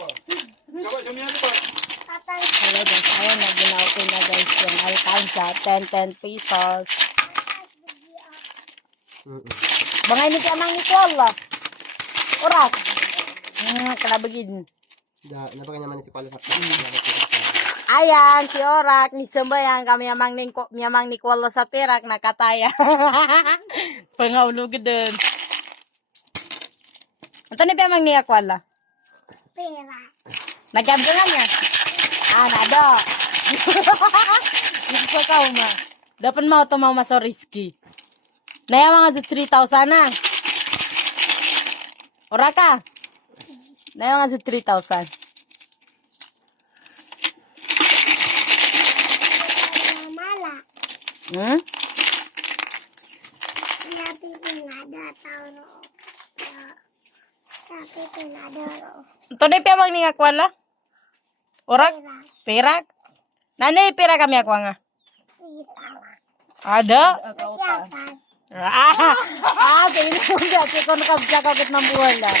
Hello guys, ayan na, ginawa ko na guys yung alcanza, 10 pesos. Bangay ni kamang ni Kuala. Oras. Kalabagin. Napakanya naman si Kuala sa Ayan, si Orak, ni Sumbayang, kami yamang ni Kuala sa pirak, nakataya. Pangaulog din. Ito ni Pemang ni Kuala? Pera. Nagyam ka nga niya? Nado. Hindi ko ka uma. Dapat mo ito mga so risky. Naya mga 3,000 na. Ora ka? Naya mga 3,000. Mala. Sinabi ko nada tao. Sabi ko nada. Ito na Pemang ni Kuala? Orak? Perak? Nanay pera kami ako nga. Ada? Kaya na mo dati ko nakabjakabit ng buwala.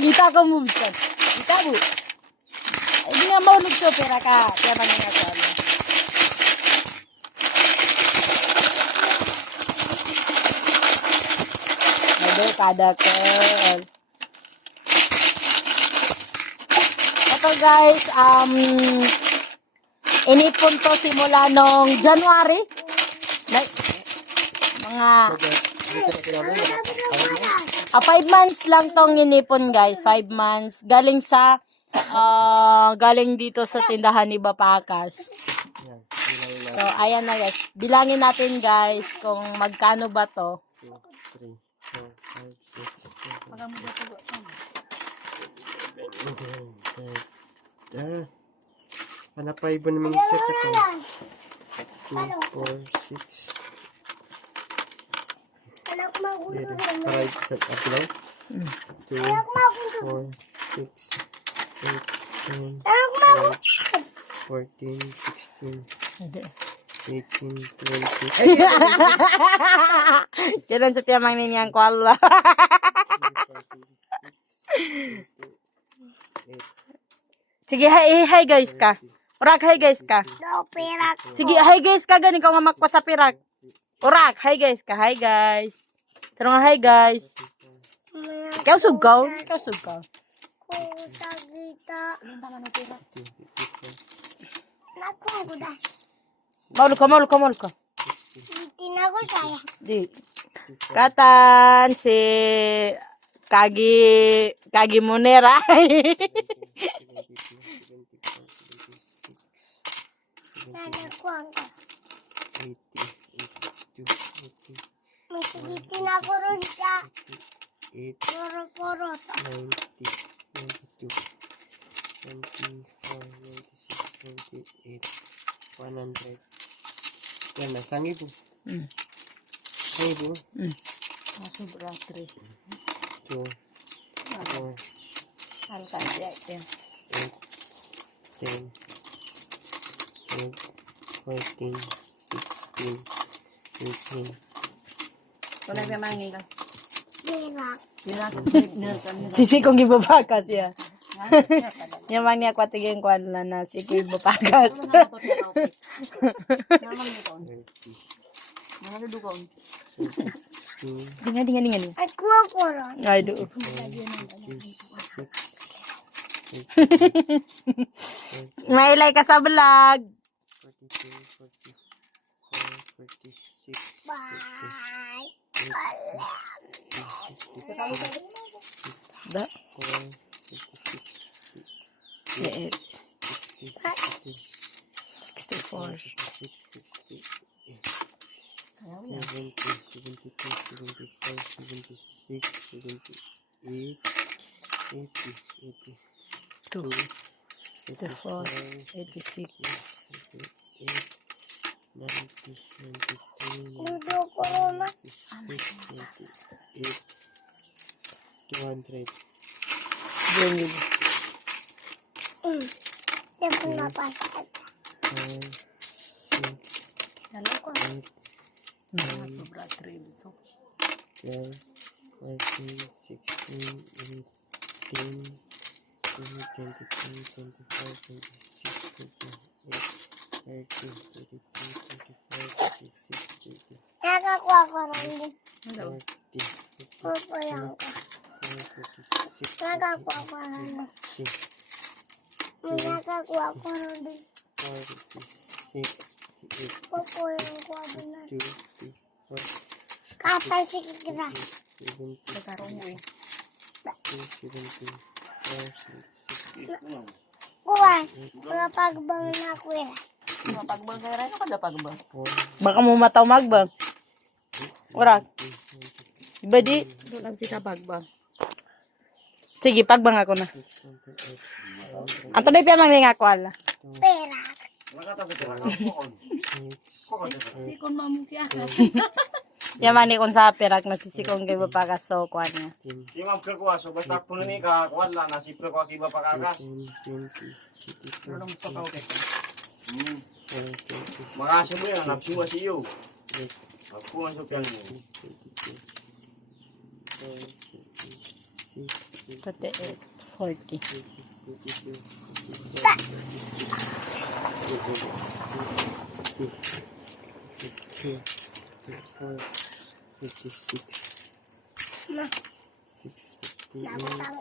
Gita ko mo bisan. Gita bu. Hindi nga maulog to pera ka. Kaya namin ako ano. Ada kada call. Ito guys, inipon to simula nung January. Mga 5 months lang tong inipon guys. 5 months. Galing sa, galing dito sa tindahan ni Bapakas. So, ayan na guys. Bilangin natin guys kung magkano ba to. 2, 3, 4, 5, 6, 7, 8. Hanapay ba namang set ito? 2, 4, 6. Anak magulo rin. Para sa apilaw? 2, 4, 6, 8, 10, Anak magulo. 14, 16, 18, 20. Kailan sa piyamang ninyang kwala. Sige, hi guys ka. Orak, hi guys ka. No, pera. Sige, hi guys ka. Galing ka mamakwa sa pirak. Orak, hi guys ka. Hi guys. Pero nga, hi guys. Ikaw sugaw. Ikaw sugaw. Sa kita. Nakugudas. Maulog ka. Tinago saya. Di. Katan si Kagi Munera. Nanakuang ko. 80, 82, 80. May sabitin ako rin siya. 8, Poro-poro. 90, 92, 94, 96, 98, 100. Yan na, sangi po. Sangi po. Sobra 3. 2, 4, Alcanza. 8, 10, 12, 14, 16, 18. Wala ka mangin ka. Pera. Sisi kong ibabakas ya. Yaman niya kwatigin ko na si ko ibabakas. Dinga. At kuwa-kuwa. Ay do. Mailay ka sa vlog. 42, 44, 46, Bye. Da. 4, 56, 64. 70, 72, 74, 76, 78, 80, 82, 84, 86. 88, 90, 93, Ludo ko na. 96, 98, 200. Ganyan. Hindi ko napasad. 5, 6, Hello ko. 8, Sobra 3. So, 12, 14, 16, 18, 22, 25, 26, 28, 30, 32, 34, 36, 37, Nakakuha ko rin. 40, Pupulang ko. 46, Nakakuha ko rin. 50, Nakakuha ko rin. 46, 58, Pupulang ko rin. 52, 54, Katay si Kikira. 70, Nagkaroon mo eh. 74, 76, Kuha. Mga pagbang na kuya. Mapagbang ka rin. Ano ka na pagbang? 4, Baka mo mataw magbang. Ora. Iba di. Doon lang sila pagbang. Sige, pagbang ako na. 6, 7, 8, Ang tunay pa mang nga ako ala. Pera. 8, Yaman ni kung sa perak nasisikong kay Bapakaso kuan niya. 10, Si Ma'am Kirkwa, so basta po na ni ka, kuwan lang, nasipre ko akiba pa kakas. 20, 22, Anong pa ka, okay? 24, Makasi mo yan, nagsuwa si iyo. 25, Nagpuan sa piyan mo. 38, 40. 56, Ma. 58, Nakatang.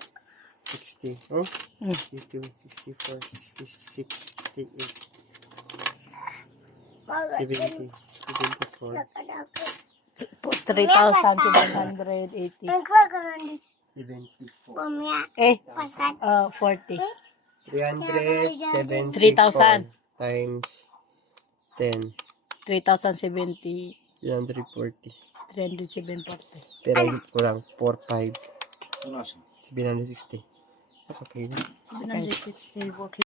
60, oh, Mm. 62, 64, 66, 68, Mga 70, 74, nakadako. 3,780. Nagkuha ko rin. 74, Pumya. Eh, Pasat. 40. 374 3,000. times 10, 3,070. 340. 307.40. Pero kurang 45, Tunas. 760. Okay. 760.